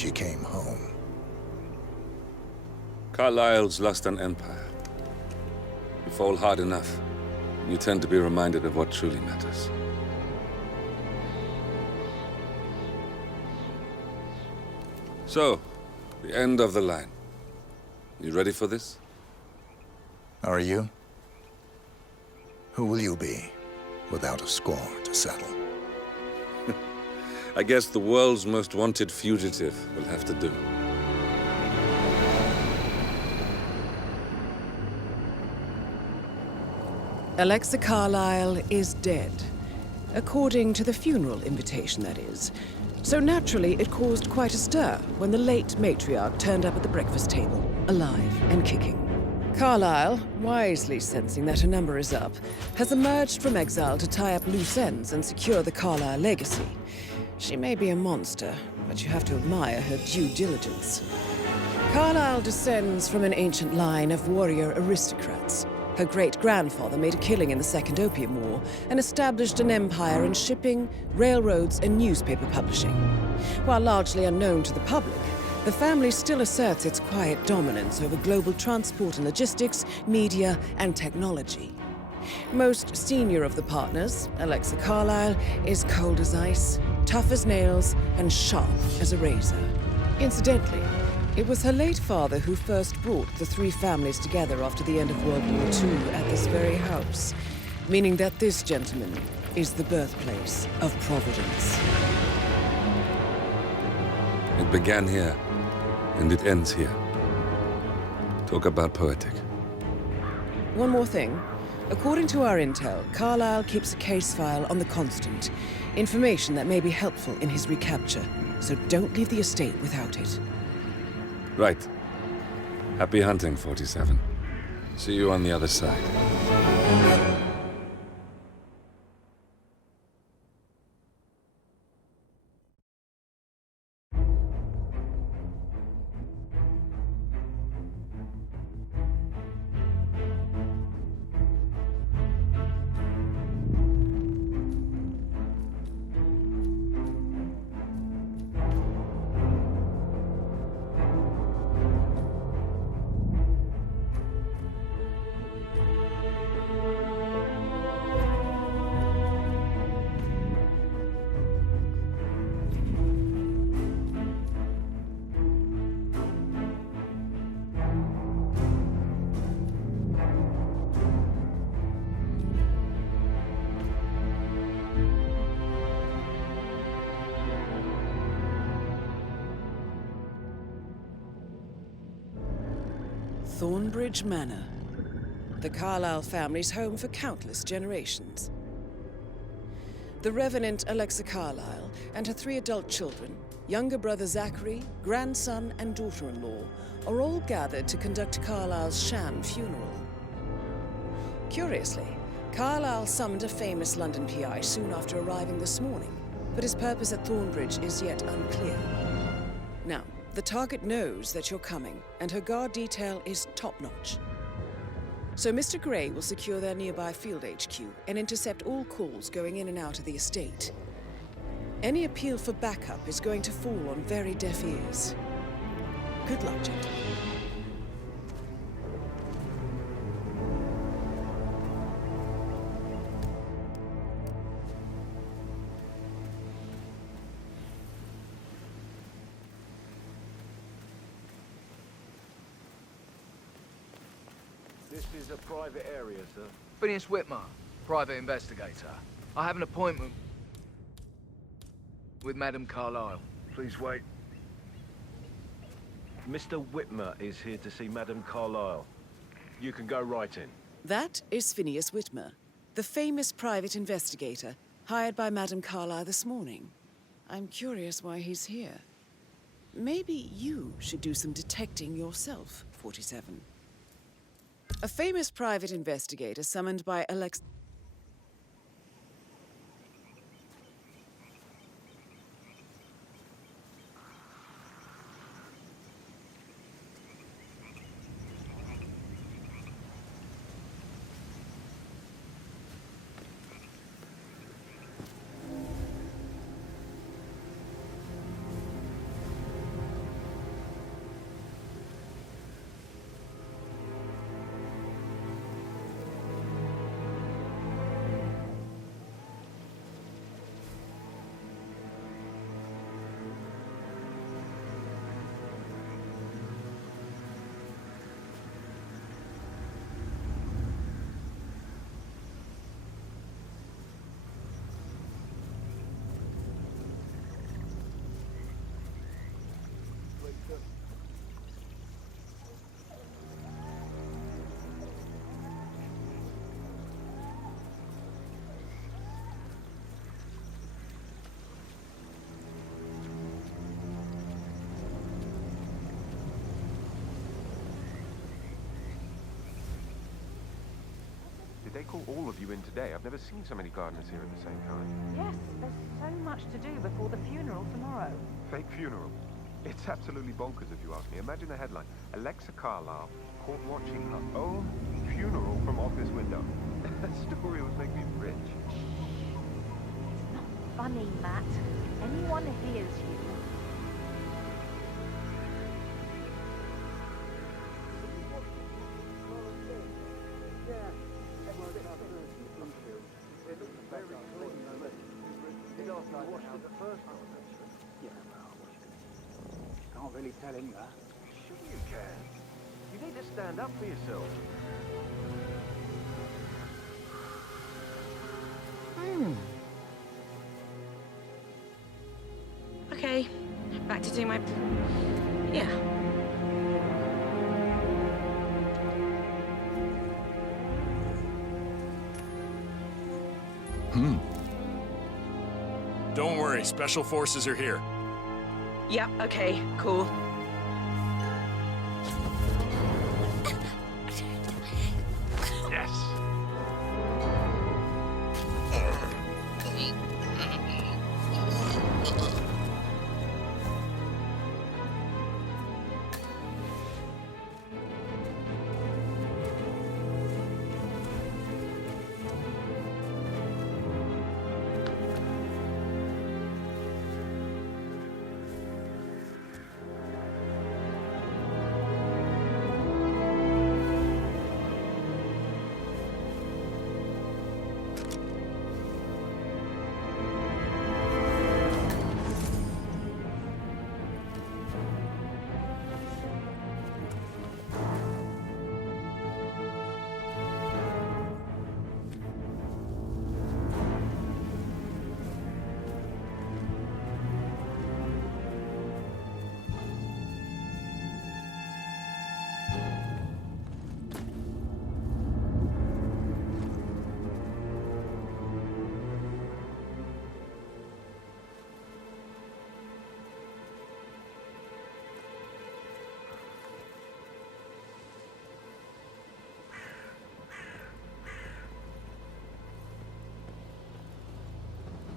she came home. Carlyle's lost an empire. You fall hard enough, you tend to be reminded of what truly matters. So, the end of the line. You ready for this? Are you? Who will you be, without a score to settle? I guess the world's most wanted fugitive will have to do. Alexa Carlyle is dead. According to the funeral invitation, that is. So naturally, it caused quite a stir when the late matriarch turned up at the breakfast table, alive and kicking. Carlyle, wisely sensing that her number is up, has emerged from exile to tie up loose ends and secure the Carlyle legacy. She may be a monster, but you have to admire her due diligence. Carlyle descends from an ancient line of warrior aristocrats. Her great-grandfather made a killing in the Second Opium War and established an empire in shipping, railroads, and newspaper publishing. While largely unknown to the public, the family still asserts its quiet dominance over global transport and logistics, media, and technology. Most senior of the partners, Alexa Carlyle, is cold as ice, tough as nails, and sharp as a razor. Incidentally, it was her late father who first brought the three families together after the end of World War II at this very house, meaning that this gentleman is the birthplace of Providence. It began here, and it ends here. Talk about poetic. One more thing. According to our intel, Carlyle keeps a case file on the Constant. Information that may be helpful in his recapture, so don't leave the estate without it. Right. Happy hunting, 47. See you on the other side. Thornbridge Manor, the Carlyle family's home for countless generations. The Revenant Alexa Carlyle and her 3 adult children, younger brother Zachary, grandson, and daughter-in-law, are all gathered to conduct Carlyle's sham funeral. Curiously, Carlyle summoned a famous London PI soon after arriving this morning, but his purpose at Thornbridge is yet unclear. Now, the target knows that you're coming, and her guard detail is top-notch. So Mr. Gray will secure their nearby field HQ and intercept all calls going in and out of the estate. Any appeal for backup is going to fall on very deaf ears. Good luck, gentlemen. This is a private area, sir. Phineas Whitmer, private investigator. I have an appointment with Madame Carlyle. Please wait. Mr. Whitmer is here to see Madame Carlyle. You can go right in. That is Phineas Whitmer, the famous private investigator hired by Madame Carlyle this morning. I'm curious why he's here. Maybe you should do some detecting yourself, 47. A famous private investigator summoned by Alexa... Did they call all of you in today? I've never seen so many gardeners here at the same time. Yes, there's so much to do before the funeral tomorrow. Fake funeral? It's absolutely bonkers if you ask me. Imagine the headline. Alexa Carlisle caught watching her own funeral from office window. That story would make me rich. It's not funny, Matt. If anyone hears you... Can't really tell him that. Sure you can. You need to stand up for yourself. Okay, back to do my... Yeah. Don't worry, Special Forces are here. Yeah, okay, cool. Yes.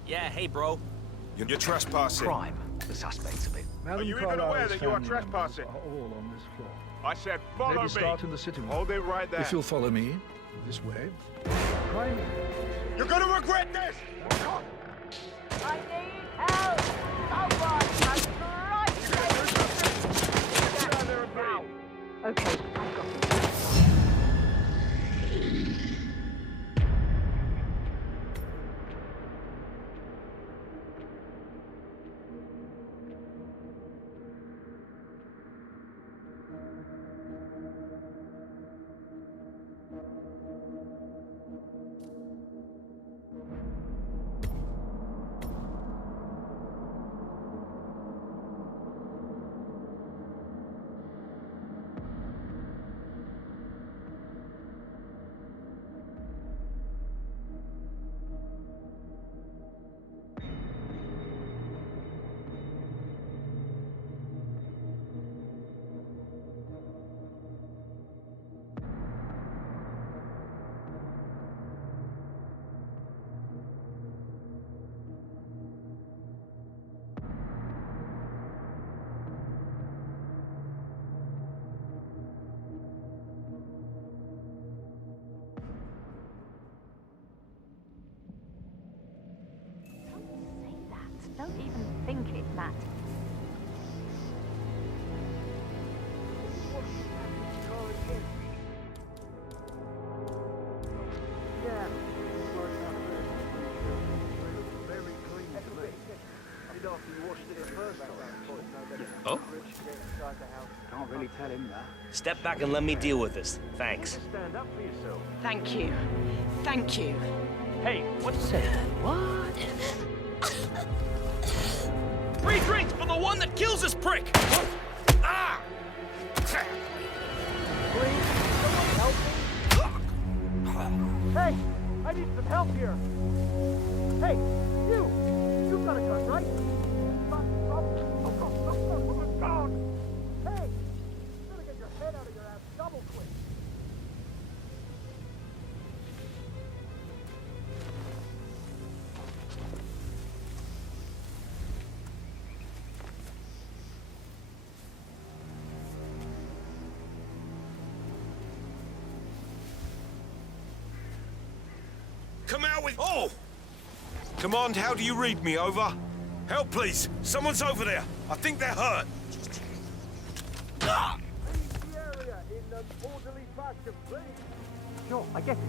Yeah, hey, bro. You're trespassing. Crime. The suspect's a bit. Are you even aware that you are trespassing? Are all on this floor. I said follow me. Start in the sitting room. Hold it right there. If you'll follow me, this way. Crime. You're gonna regret this! I need help! Someone! I'm right! Okay, I've got it. Don't even think it, Matt. Yeah. Very clean to me. Did after you washed it the first time. Oh? Can't really tell him that. Step back and let me deal with this. Thanks. Stand up for yourself. Thank you. Thank you. Hey, what's that? What? 3 drinks for the one that kills this prick! Ah! Please, someone help me. Hey, I need some help here. Hey, you've got a gun, right? Hey, you gotta get your head out of your ass double quick. Come out with... Oh! Command, how do you read me? Over. Help, please. Someone's over there. I think they're hurt. Ah! Leave the area in an orderly fashion, please. Sure, I get it.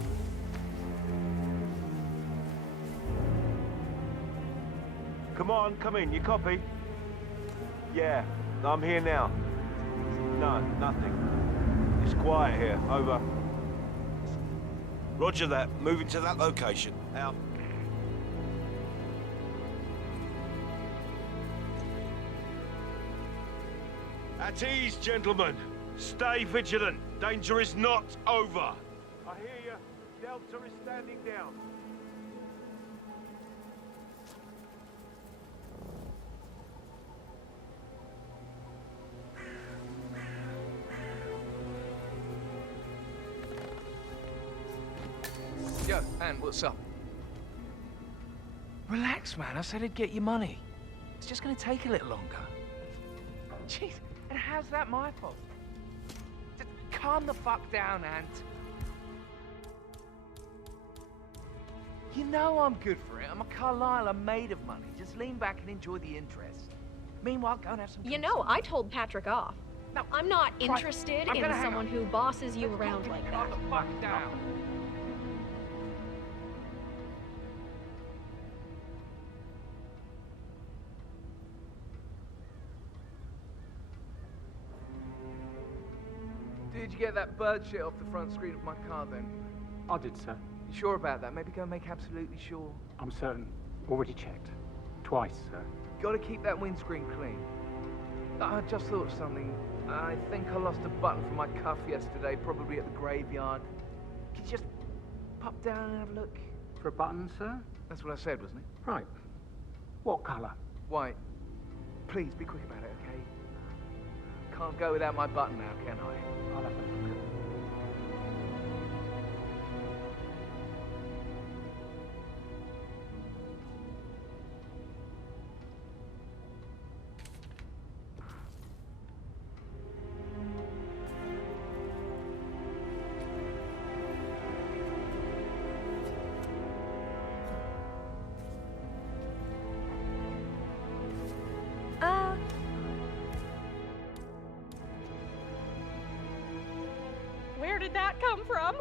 Come on, come in. You copy? Yeah, I'm here now. No, nothing. It's quiet here. Over. Roger that. Moving to that location. Out. At ease, gentlemen. Stay vigilant. Danger is not over. I hear you. Delta is standing down. Yo, Ann, what's up? Relax, man. I said I'd get you money. It's just gonna take a little longer. Jeez, and how's that my fault? Just calm the fuck down, Ant. You know I'm good for it. I'm a Carlisle. I'm made of money. Just lean back and enjoy the interest. Meanwhile, go and have some... You know, I told Patrick off. No, I'm not Christ, interested I'm in gonna hang someone up. who bosses you around like that. Calm the fuck down. Did you get that bird shit off the front screen of my car then? I did, sir. You sure about that? Maybe go make absolutely sure. I'm certain. Already checked. Twice, sir. Gotta keep that windscreen clean. I just thought of something. I think I lost a button from my cuff yesterday, probably at the graveyard. Can you just pop down and have a look? For a button, sir? That's what I said, wasn't it? Right. What colour? White. Please, be quick about it, okay? Can't go without my button now, can I? I'll have a look. Where did that come from?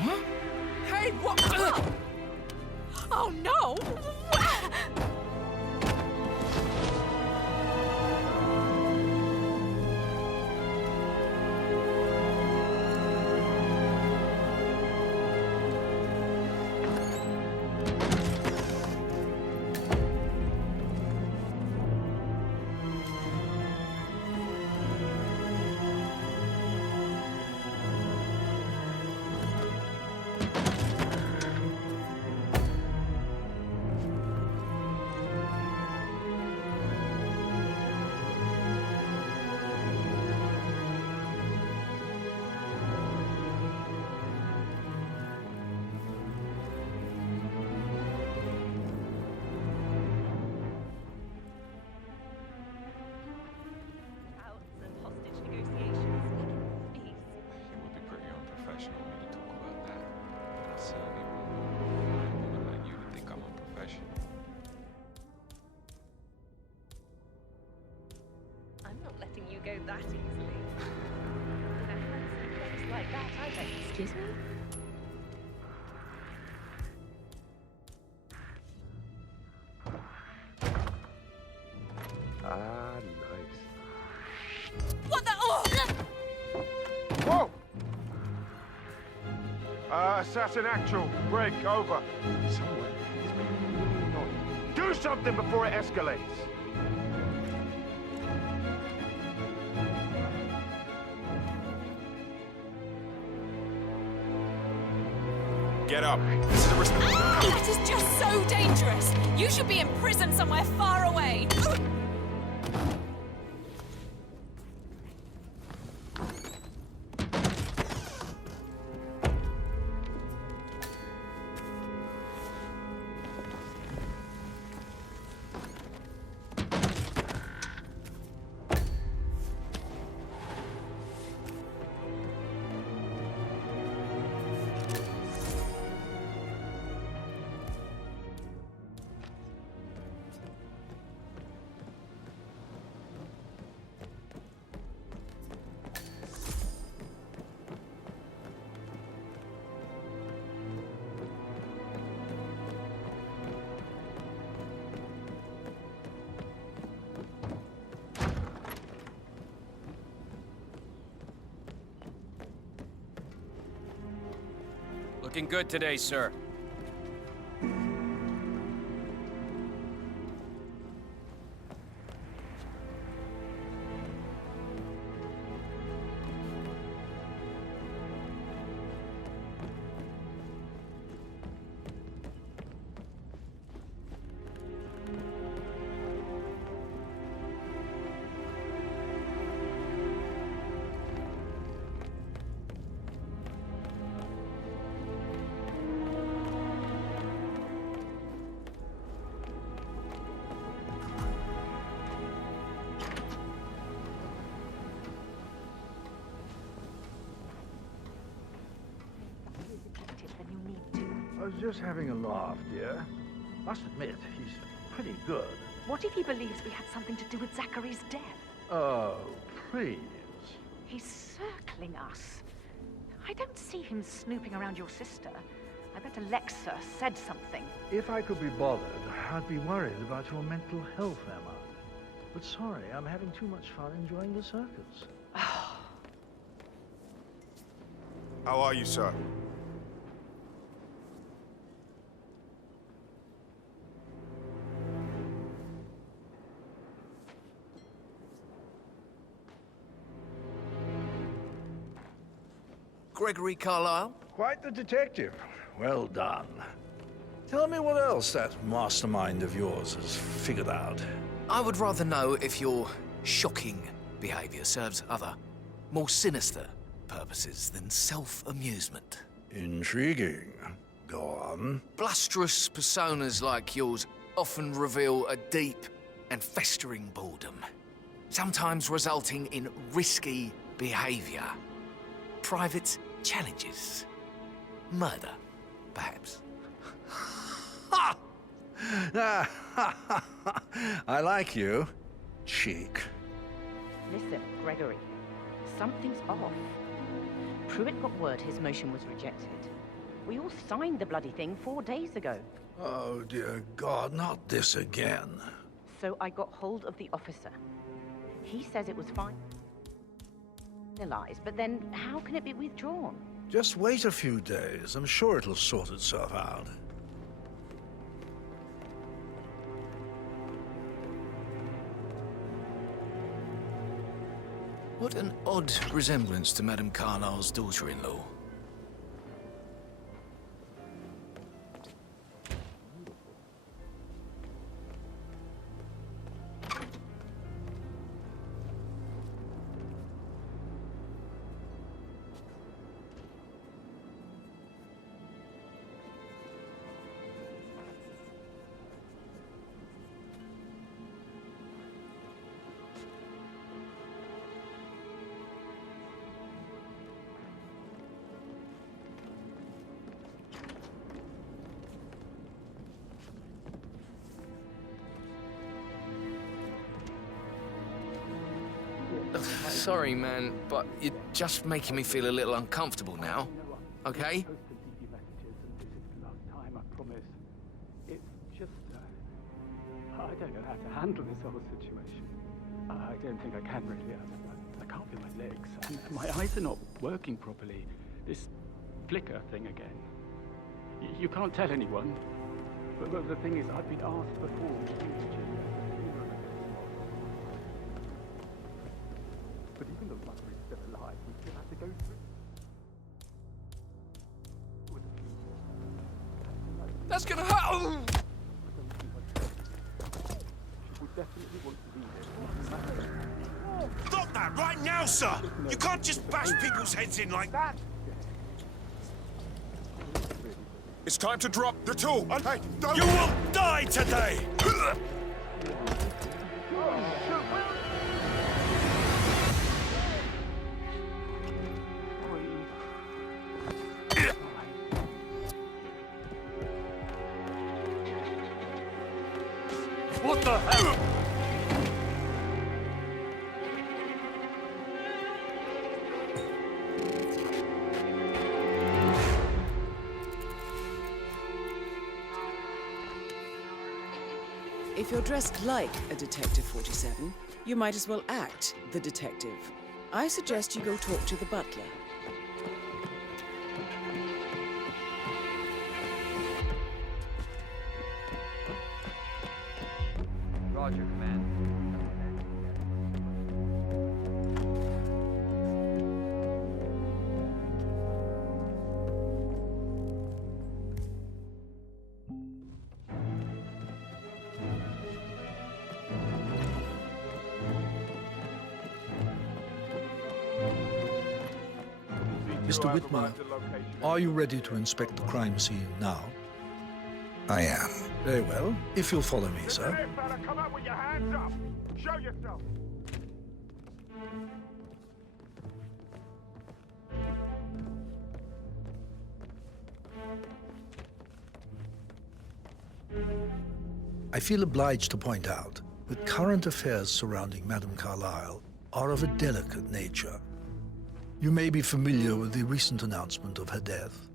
Huh? Hey, what? Oh no! Go that easily. With a handsome face like that, I bet. Excuse me? Ah, nice. What the? Oh! Whoa! Assassin actual. Break, over. Somewhere. Do something before it escalates. Get up. This is a risk. That is just so dangerous. You should be in prison somewhere far away. looking good today, sir. I was just having a laugh, dear. Must admit, he's pretty good. What if he believes we had something to do with Zachary's death? Oh, please. He's circling us. I don't see him snooping around your sister. I bet Alexa said something. If I could be bothered, I'd be worried about your mental health, Emma. But sorry, I'm having too much fun enjoying the circus. How are you, sir? Gregory Carlyle? Quite the detective. Well done. Tell me what else that mastermind of yours has figured out. I would rather know if your shocking behavior serves other, more sinister purposes than self-amusement. Intriguing. Go on. Blusterous personas like yours often reveal a deep and festering boredom, sometimes resulting in risky behavior, private challenges, murder, perhaps. I like you. Cheek. Listen, Gregory, something's off. Pruitt got word his motion was rejected. We all signed the bloody thing 4 days ago. Oh, dear God, not this again. So I got hold of the officer. He says it was fine. Lies, but then how can it be withdrawn? Just wait a few days. I'm sure it'll sort itself out. What an odd resemblance to Madame Carlyle's daughter-in-law. Sorry, man, but you're just making me feel a little uncomfortable now, okay? Last time, I promise. It's just, I don't know how to handle this whole situation. I don't think I can really. I can't feel my legs, and my eyes are not working properly. This flicker thing again. You can't tell anyone. But the thing is, I've been asked before. But even though Zachary's still alive, we still have to go through. That's gonna hurt! Stop that right now, sir! You can't just bash people's heads in like that! It's time to drop the tool. Hey, don't... You will die today! What the hell? If you're dressed like a Detective 47, you might as well act the detective. I suggest you go talk to the butler. Roger, Command. Mr. Whitman, are you ready to inspect the crime scene now? I am. Very well. If you'll follow me, sir. Hey, fella, come up with your hands up. Show yourself. I feel obliged to point out that current affairs surrounding Madame Carlyle are of a delicate nature. You may be familiar with the recent announcement of her death.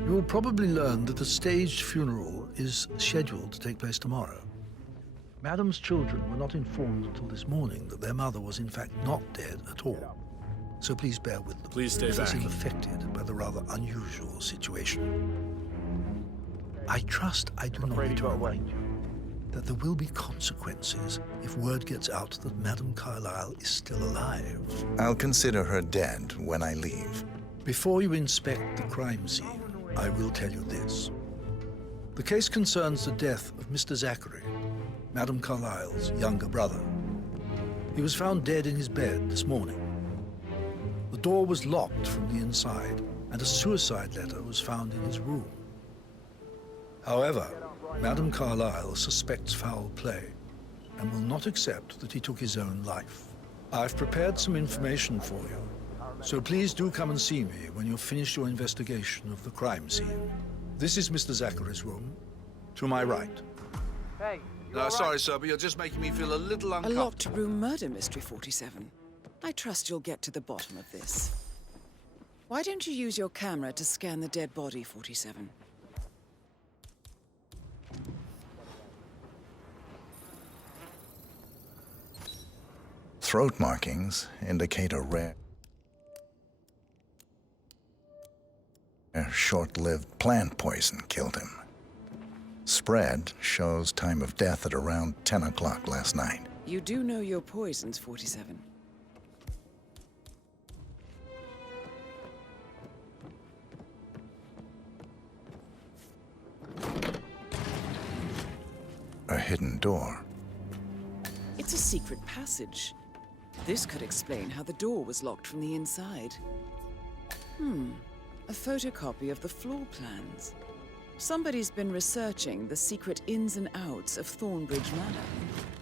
You will probably learn that a staged funeral is scheduled to take place tomorrow. Madame's children were not informed until this morning that their mother was in fact not dead at all. So please bear with them. Please stay as they back. seem affected by the rather unusual situation. I trust I do not need to remind you that there will be consequences if word gets out that Madame Carlyle is still alive. I'll consider her dead when I leave. Before you inspect the crime scene, I will tell you this. The case concerns the death of Mr. Zachary, Madame Carlyle's younger brother. He was found dead in his bed this morning. The door was locked from the inside, and a suicide letter was found in his room. However, Madame Carlyle suspects foul play and will not accept that he took his own life. I've prepared some information for you, so please do come and see me when you've finished your investigation of the crime scene. This is Mr. Zachary's room, to my right. Hey, No, sorry, sir, but you're just making me feel a little A uncomfortable. locked room murder mystery, 47. I trust you'll get to the bottom of this. Why don't you use your camera to scan the dead body, 47? Throat markings indicate a rare, short-lived plant poison killed him. Spread shows time of death at around 10 o'clock last night. You do know your poisons, 47. A hidden door. It's a secret passage. This could explain how the door was locked from the inside. A photocopy of the floor plans. Somebody's been researching the secret ins and outs of Thornbridge Manor.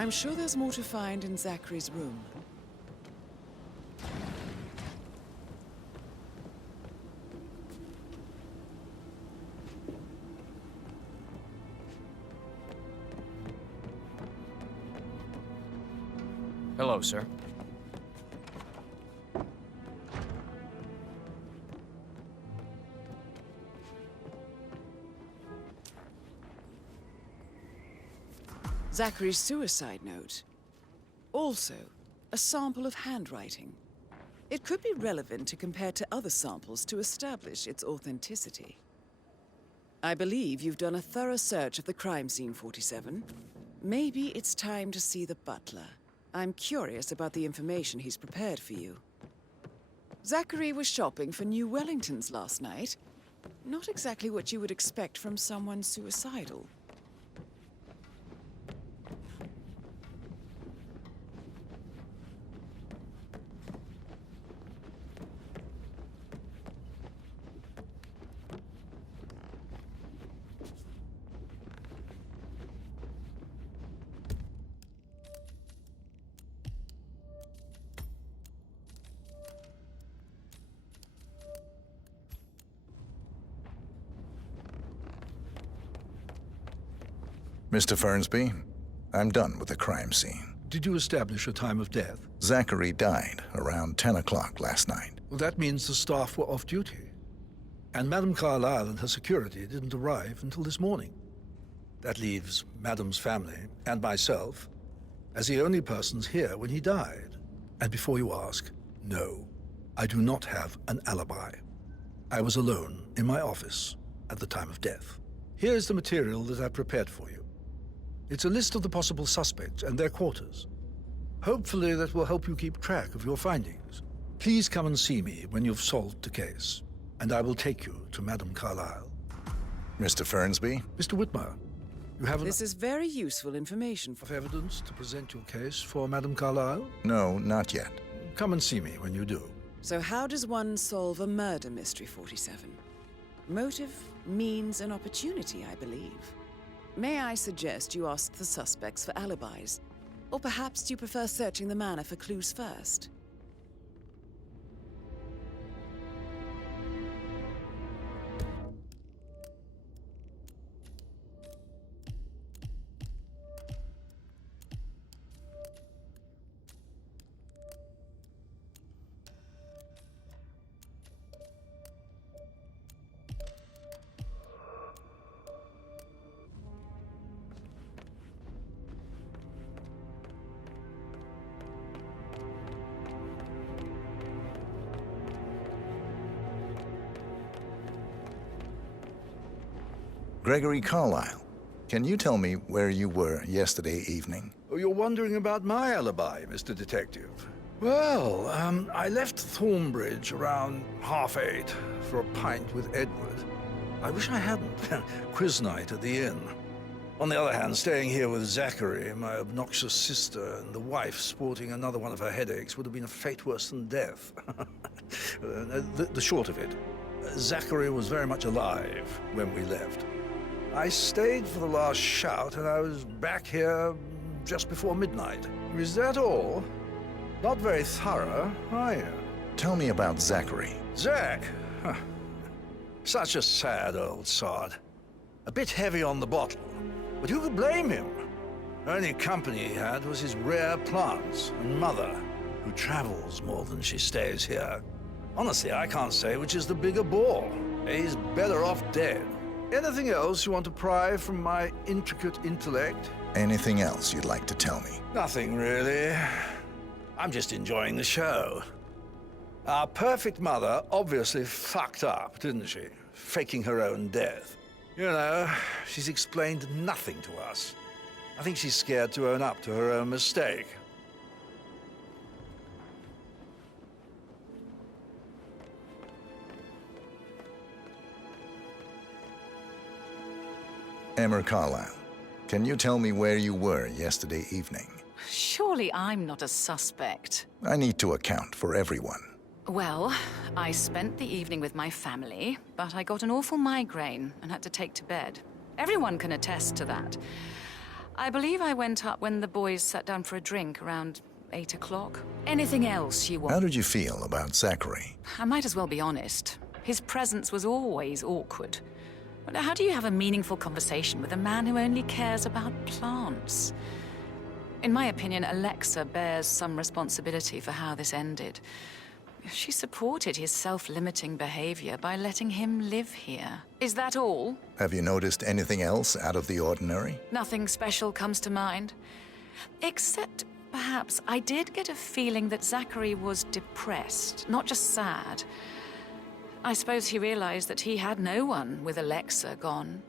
I'm sure there's more to find in Zachary's room. Hello, sir. Zachary's suicide note. Also, a sample of handwriting. It could be relevant to compare to other samples to establish its authenticity. I believe you've done a thorough search of the crime scene, 47. Maybe it's time to see the butler. I'm curious about the information he's prepared for you. Zachary was shopping for new Wellingtons last night. Not exactly what you would expect from someone suicidal. Mr. Fernsby, I'm done with the crime scene. Did you establish a time of death? Zachary died around 10 o'clock last night. Well, that means the staff were off duty. And Madame Carlyle and her security didn't arrive until this morning. That leaves Madame's family and myself as the only persons here when he died. And before you ask, no, I do not have an alibi. I was alone in my office at the time of death. Here is the material that I prepared for you. It's a list of the possible suspects and their quarters. Hopefully that will help you keep track of your findings. Please come and see me when you've solved the case, and I will take you to Madame Carlyle. Mr. Fernsby? Mr. Whitmer, you have This is very useful information enough evidence to present your case for Madame Carlyle? No, not yet. Come and see me when you do. So how does one solve a murder mystery, 47? Motive, means, and opportunity, I believe. May I suggest you ask the suspects for alibis? Or perhaps you prefer searching the manor for clues first? Gregory Carlyle, can you tell me where you were yesterday evening? Oh, you're wondering about my alibi, Mr. Detective. Well, I left Thornbridge around 8:30 for a pint with Edward. I wish I hadn't. Quiz night at the inn. On the other hand, staying here with Zachary, my obnoxious sister, and the wife sporting another one of her headaches would have been a fate worse than death. The short of it, Zachary was very much alive when we left. I stayed for the last shout, and I was back here just before midnight. Is that all? Not very thorough, are you? Tell me about Zachary. Zach? Huh. Such a sad old sod. A bit heavy on the bottle, but who could blame him? Only company he had was his rare plants and mother, who travels more than she stays here. Honestly, I can't say which is the bigger bore. He's better off dead. Anything else you want to pry from my intricate intellect? Anything else you'd like to tell me? Nothing, really. I'm just enjoying the show. Our perfect mother obviously fucked up, didn't she? Faking her own death. You know, she's explained nothing to us. I think she's scared to own up to her own mistake. Emma Carlyle, can you tell me where you were yesterday evening? Surely I'm not a suspect. I need to account for everyone. Well, I spent the evening with my family, but I got an awful migraine and had to take to bed. Everyone can attest to that. I believe I went up when the boys sat down for a drink around 8 o'clock. Anything else you want? How did you feel about Zachary? I might as well be honest. His presence was always awkward. But how do you have a meaningful conversation with a man who only cares about plants? In my opinion, Alexa bears some responsibility for how this ended. She supported his self-limiting behavior by letting him live here. Is that all? Have you noticed anything else out of the ordinary? Nothing special comes to mind. Except, perhaps, I did get a feeling that Zachary was depressed, not just sad. I suppose he realized that he had no one with Alexa gone.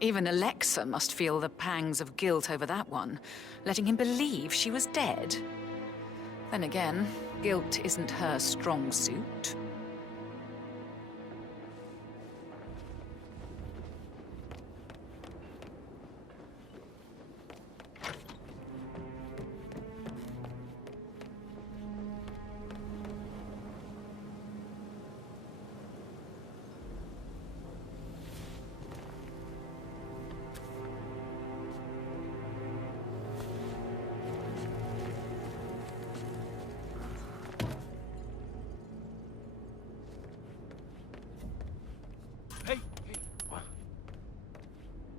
Even Alexa must feel the pangs of guilt over that one, letting him believe she was dead. Then again, guilt isn't her strong suit.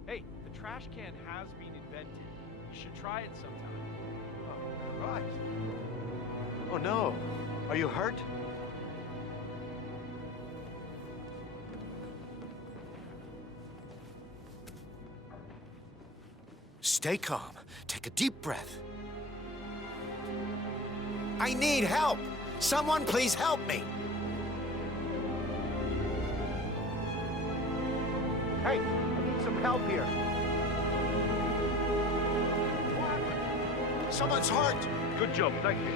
Hey, the trash can has been invented. You should try it sometime. Oh, Christ. Oh, no. Are you hurt? Stay calm. Take a deep breath. I need help! Someone please help me! Hey, I need some help here. Someone's hurt! Good job, thank you.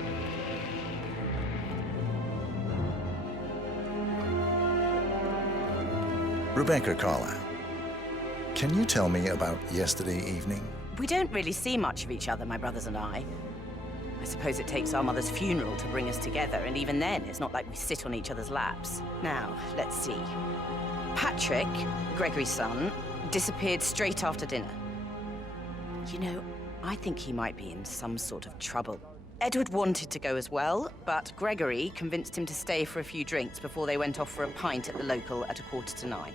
Rebecca Carlyle, can you tell me about yesterday evening? We don't really see much of each other, my brothers and I. I suppose it takes our mother's funeral to bring us together, and even then, it's not like we sit on each other's laps. Now, let's see. Patrick, Gregory's son, disappeared straight after dinner. You know, I think he might be in some sort of trouble. Edward wanted to go as well, but Gregory convinced him to stay for a few drinks before they went off for a pint at the local at 9:15.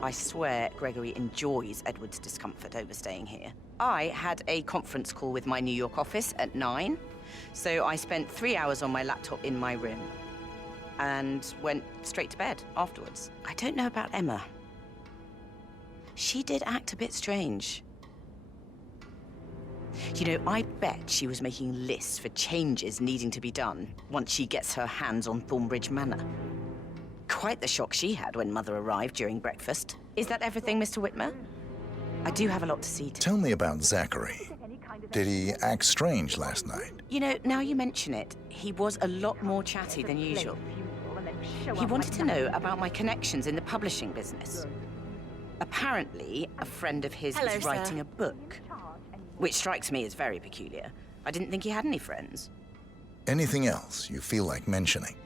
I swear Gregory enjoys Edward's discomfort over staying here. I had a conference call with my New York office at 9, so I spent 3 hours on my laptop in my room and went straight to bed afterwards. I don't know about Emma. She did act a bit strange. You know, I bet she was making lists for changes needing to be done once she gets her hands on Thornbridge Manor. Quite the shock she had when Mother arrived during breakfast. Is that everything, Mr. Whitmer? I do have a lot to see to. Tell me about Zachary. Did he act strange last night? You know, now you mention it, he was a lot more chatty than usual. He wanted to know about my connections in the publishing business. Apparently, a friend of his is writing a book, which strikes me as very peculiar. I didn't think he had any friends. Anything else you feel like mentioning?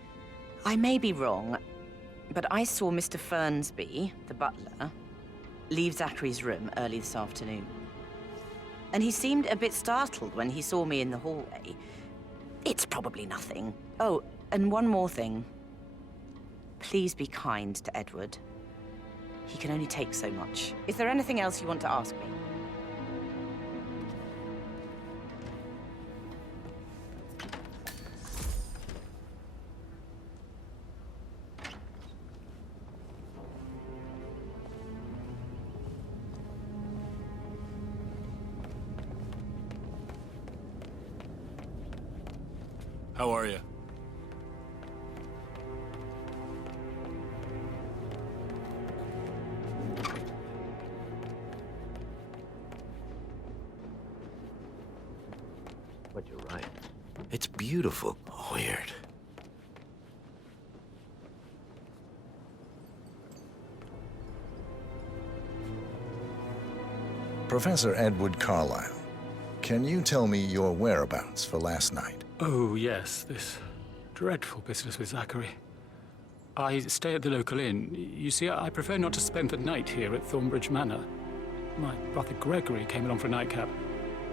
I may be wrong, but I saw Mr. Fernsby, the butler, leave Zachary's room early this afternoon. And he seemed a bit startled when he saw me in the hallway. It's probably nothing. Oh, and one more thing. Please be kind to Edward. He can only take so much. Is there anything else you want to ask me? How are you? But you're right. It's beautiful. Weird. Professor Edward Carlyle, can you tell me your whereabouts for last night? Oh, yes, this dreadful business with Zachary. I stay at the local inn. You see, I prefer not to spend the night here at Thornbridge Manor. My brother Gregory came along for a nightcap.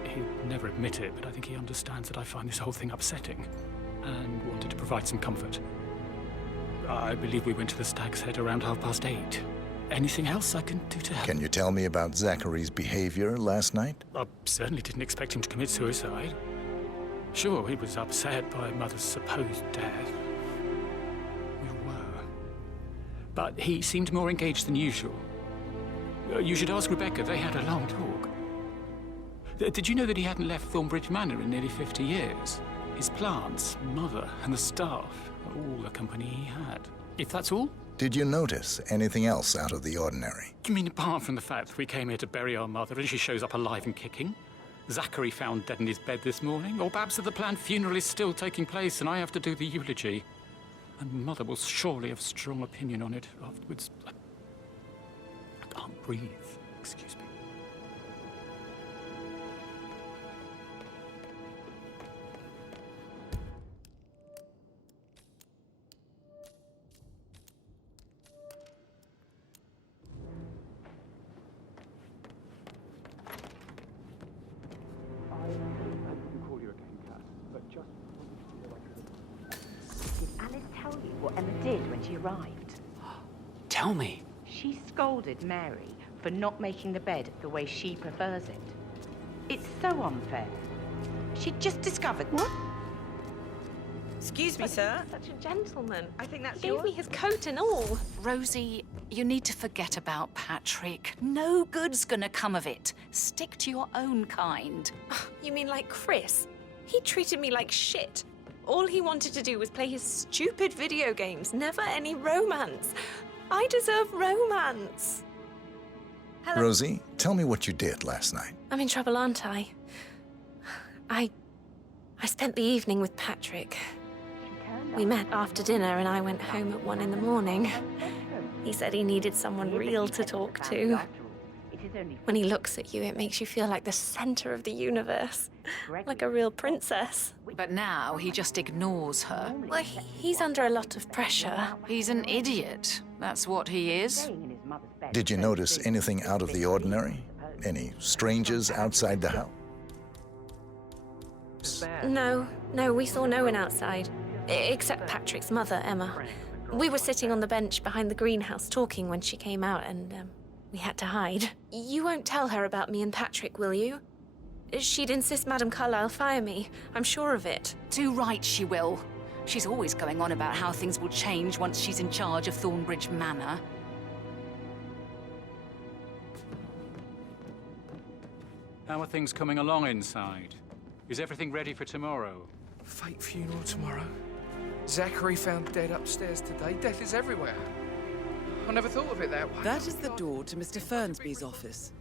He'd never admit it, but I think he understands that I find this whole thing upsetting and wanted to provide some comfort. I believe we went to the Stag's Head around 8:30. Anything else I can do to help? Can you tell me about Zachary's behavior last night? I certainly didn't expect him to commit suicide. Sure, he was upset by Mother's supposed death. We were. But he seemed more engaged than usual. You should ask Rebecca. They had a long talk. Did you know that he hadn't left Thornbridge Manor in nearly 50 years? His plants, Mother, and the staff are all the company he had. If that's all? Did you notice anything else out of the ordinary? You mean apart from the fact that we came here to bury our mother and she shows up alive and kicking? Zachary found dead in his bed this morning? Or perhaps that the planned funeral is still taking place and I have to do the eulogy? And Mother will surely have a strong opinion on it afterwards. I can't breathe. Excuse me. Did Alice tell you what Emma did when she arrived? Tell me. She scolded Mary for not making the bed the way she prefers it. It's so unfair. She'd just discovered... What? Excuse me, sir. Such a gentleman. I think that's yours. Gave me his coat and all. Rosie, You need to forget about Patrick. No good's gonna come of it. Stick to your own kind. You mean like Chris? He treated me like shit. All he wanted to do was play his stupid video games, never any romance. I deserve romance. Hello? Rosie, tell me what you did last night. I'm in trouble, aren't I? I spent the evening with Patrick. We met after dinner and I went home at 1 in the morning. He said he needed someone real to talk to. When he looks at you, it makes you feel like the center of the universe. Like a real princess. But now he just ignores her. Well, he's under a lot of pressure. He's an idiot. That's what he is. Did you notice anything out of the ordinary? Any strangers outside the house? No, we saw no one outside. Except Patrick's mother, Emma. We were sitting on the bench behind the greenhouse talking when she came out and, we had to hide. You won't tell her about me and Patrick, will you? She'd insist Madame Carlyle fire me. I'm sure of it. Too right she will. She's always going on about how things will change once she's in charge of Thornbridge Manor. How are things coming along inside? Is everything ready for tomorrow? Fake funeral tomorrow. Zachary found dead upstairs today. Death is everywhere. I never thought of it that way. That is the door to Mr. Fernsby's office.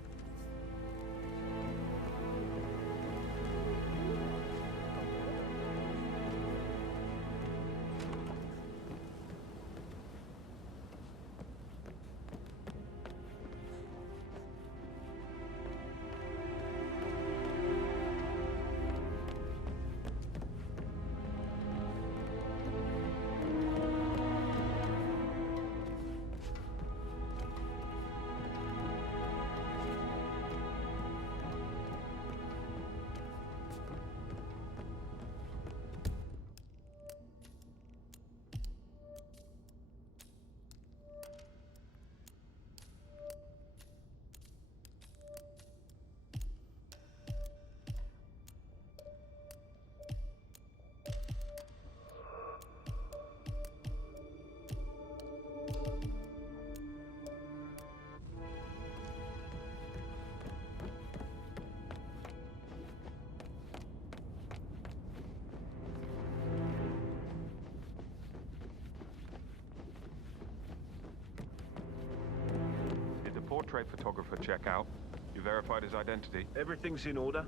Portrait photographer check out. You verified his identity? Everything's in order.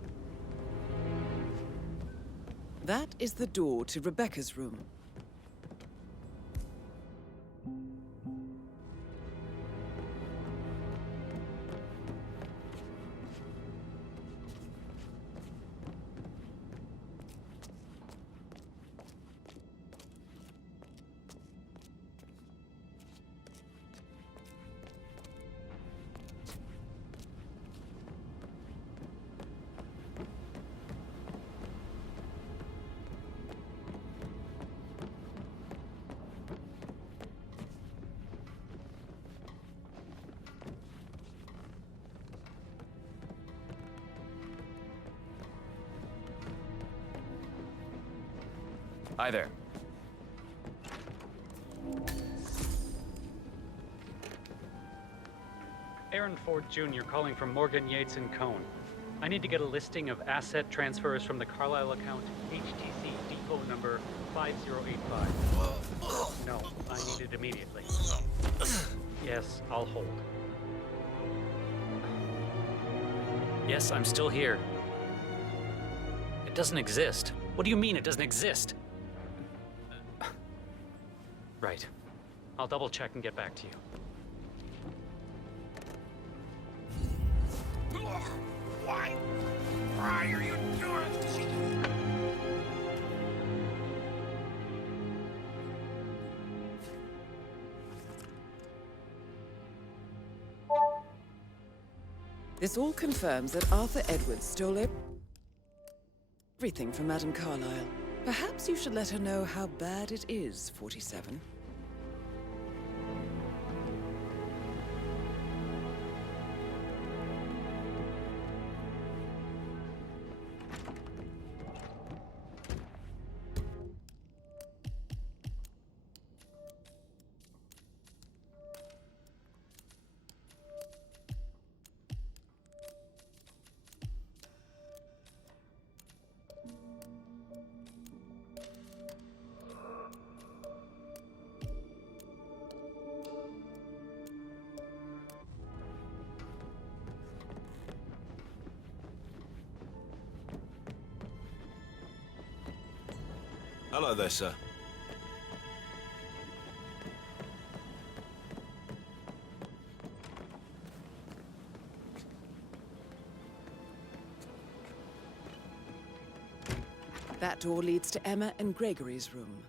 That is the door to Rebecca's room. Hi there. Aaron Ford Jr. calling from Morgan, Yates & Cohn. I need to get a listing of asset transfers from the Carlyle account, HTC depot number 5085. No, I need it immediately. Yes, I'll hold. Yes, I'm still here. It doesn't exist. What do you mean it doesn't exist? Right. I'll double check and get back to you. Why are you doing this? This all confirms that Arthur Edwards stole everything from Madame Carlyle. Perhaps you should let her know how bad it is, 47. Hello there, sir. That door leads to Emma and Gregory's room.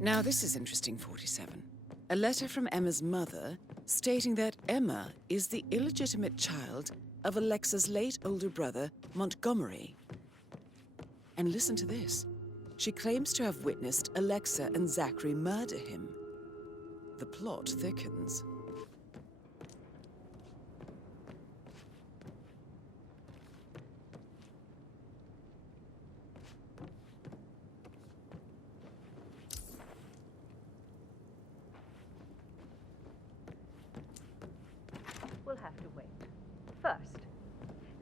Now this is interesting, 47. A letter from Emma's mother stating that Emma is the illegitimate child of Alexa's late older brother, Montgomery. And listen to this. She claims to have witnessed Alexa and Zachary murder him. The plot thickens. We'll have to wait. First,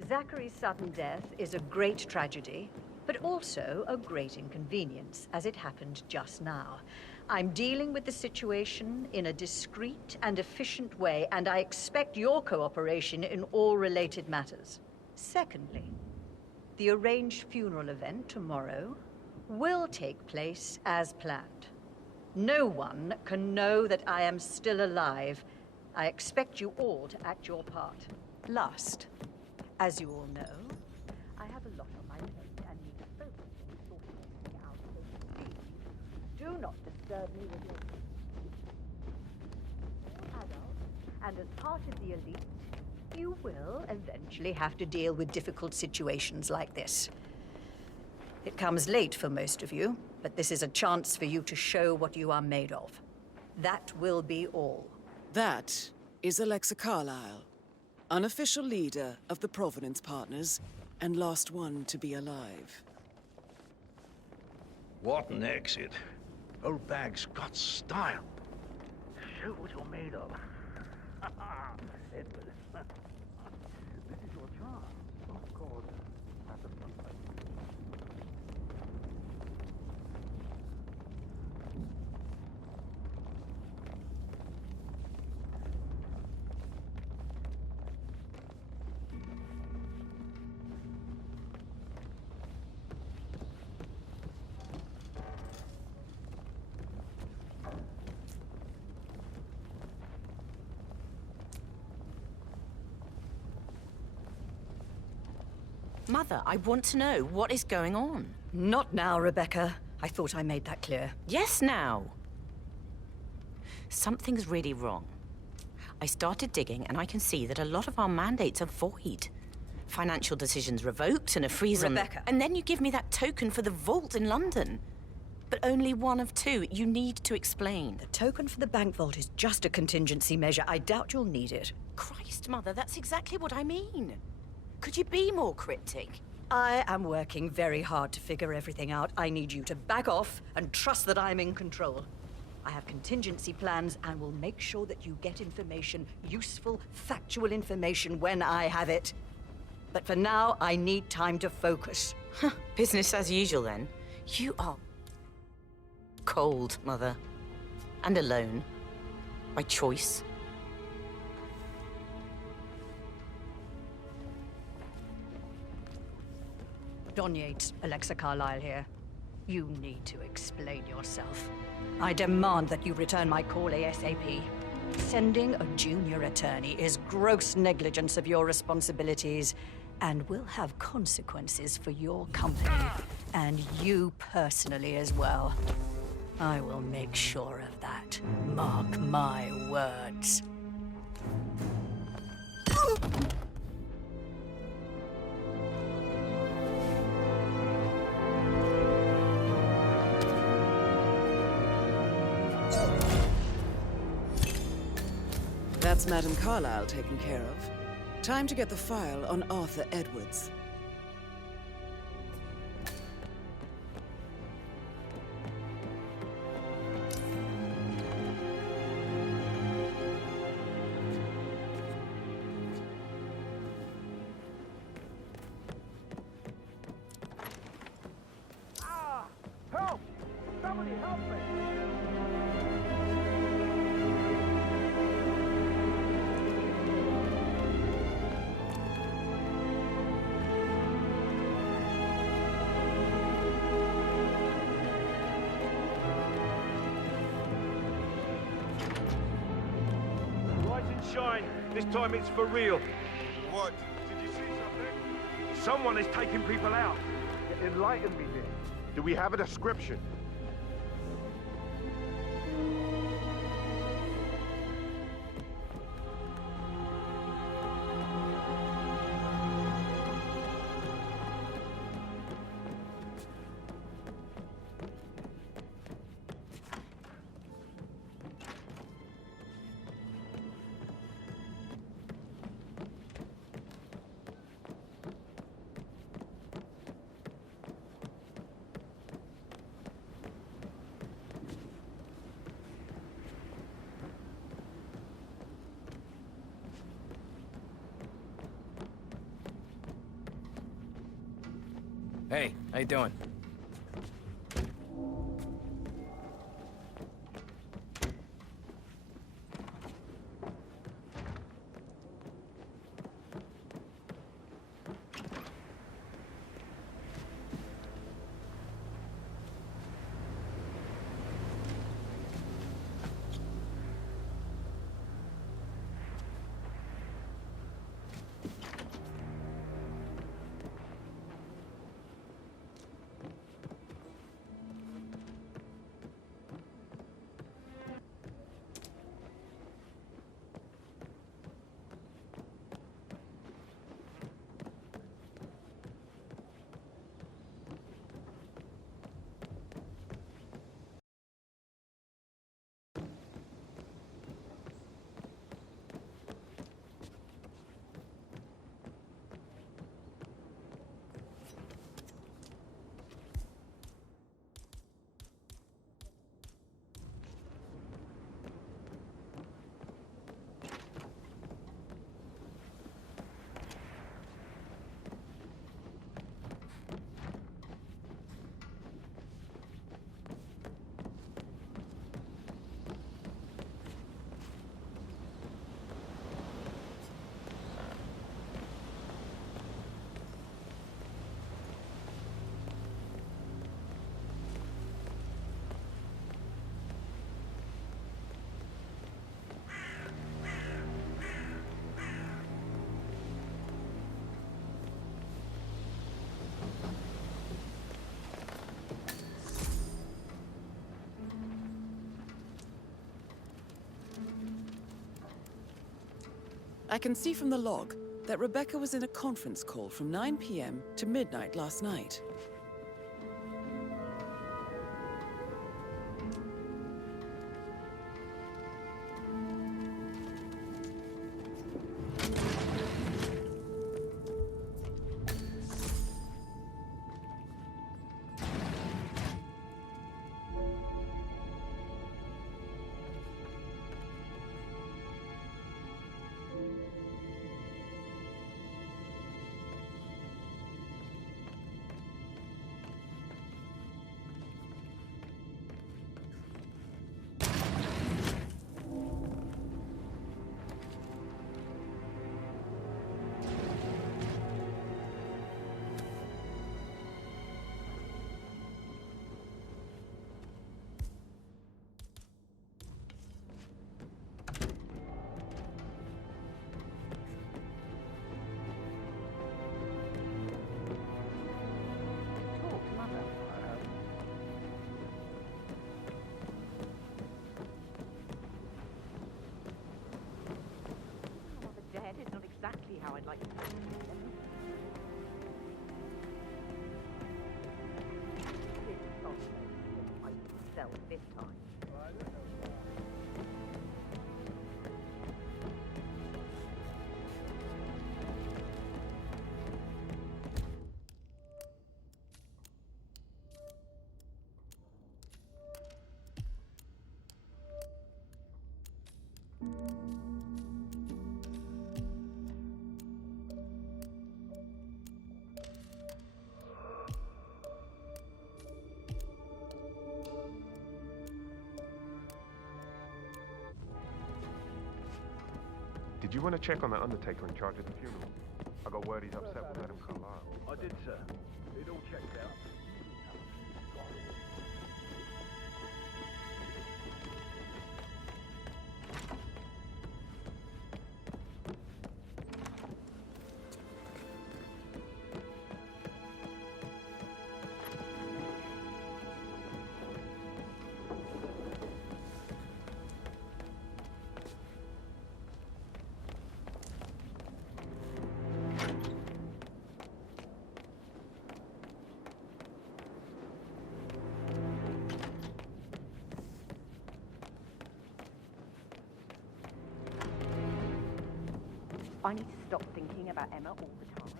Zachary's sudden death is a great tragedy, but also a great inconvenience, as it happened just now. I'm dealing with the situation in a discreet and efficient way, and I expect your cooperation in all related matters. Secondly, the arranged funeral event tomorrow will take place as planned. No one can know that I am still alive. I expect you all to act your part. Last, as you all know, I have a lot on my plate and need to focus on sorting everything out. So please, do not disturb me with your adults, and as part of the elite, you will eventually have to deal with difficult situations like this. It comes late for most of you, but this is a chance for you to show what you are made of. That will be all. That is Alexa Carlyle, unofficial leader of the Provenance Partners and last one to be alive. What an exit. Old bag's got style. Show what you're made of. Edward, this is your chance. Of course, at the front line. Mother, I want to know what is going on. Not now, Rebecca. I thought I made that clear. Yes, now. Something's really wrong. I started digging and I can see that a lot of our mandates are void. Financial decisions revoked and a freeze on... Rebecca. And then you give me that token for the vault in London. But only one of two. You need to explain. The token for the bank vault is just a contingency measure. I doubt you'll need it. Christ, Mother, that's exactly what I mean. Could you be more cryptic? I am working very hard to figure everything out. I need you to back off and trust that I'm in control. I have contingency plans and will make sure that you get information, useful, factual information when I have it. But for now, I need time to focus. Business as usual, then. You are cold, Mother. And alone. By choice. Don Yates, Alexa Carlyle here. You need to explain yourself. I demand that you return my call ASAP. Sending a junior attorney is gross negligence of your responsibilities and will have consequences for your company and you personally as well. I will make sure of that. Mark my words. That's Madame Carlyle taken care of. Time to get the file on Arthur Edwards. Help! Somebody help me! Rise and shine. This time it's for real. What? Did you see something? Someone is taking people out. Enlighten me here. Do we have a description? Hey, how you doing? I can see from the log that Rebecca was in a conference call from 9 p.m. to midnight last night. the fifth time. Did you want to check on that undertaker in charge of the funeral? I got word he's upset with Madame Carlyle. I did, sir. It all checked out. I need to stop thinking about Emma all the time.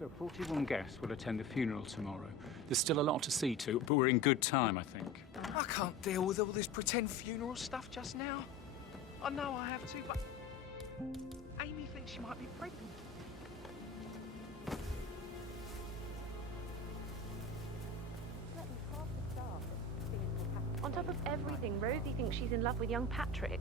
So 41 guests will attend the funeral tomorrow. There's still a lot to see to, but we're in good time, I think. I can't deal with all this pretend funeral stuff just now. I know I have to, but Amy thinks she might be pregnant. On top of everything, Rosie thinks she's in love with young Patrick.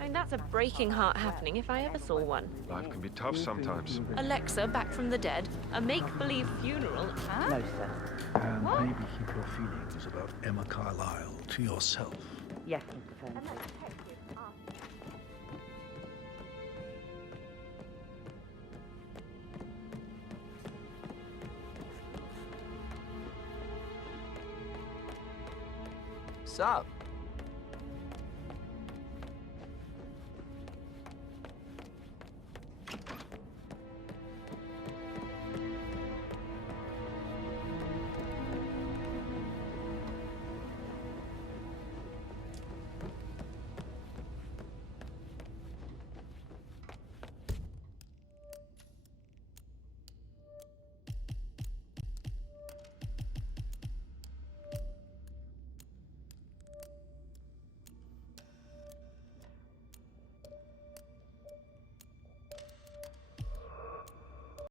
I mean, that's a breaking heart happening if I ever saw one. Life can be tough sometimes. Alexa back from the dead, a make-believe funeral. Huh? No, sir. And What? maybe keep your feelings about Emma Carlyle to yourself. Yes, Mr. Furniture. So,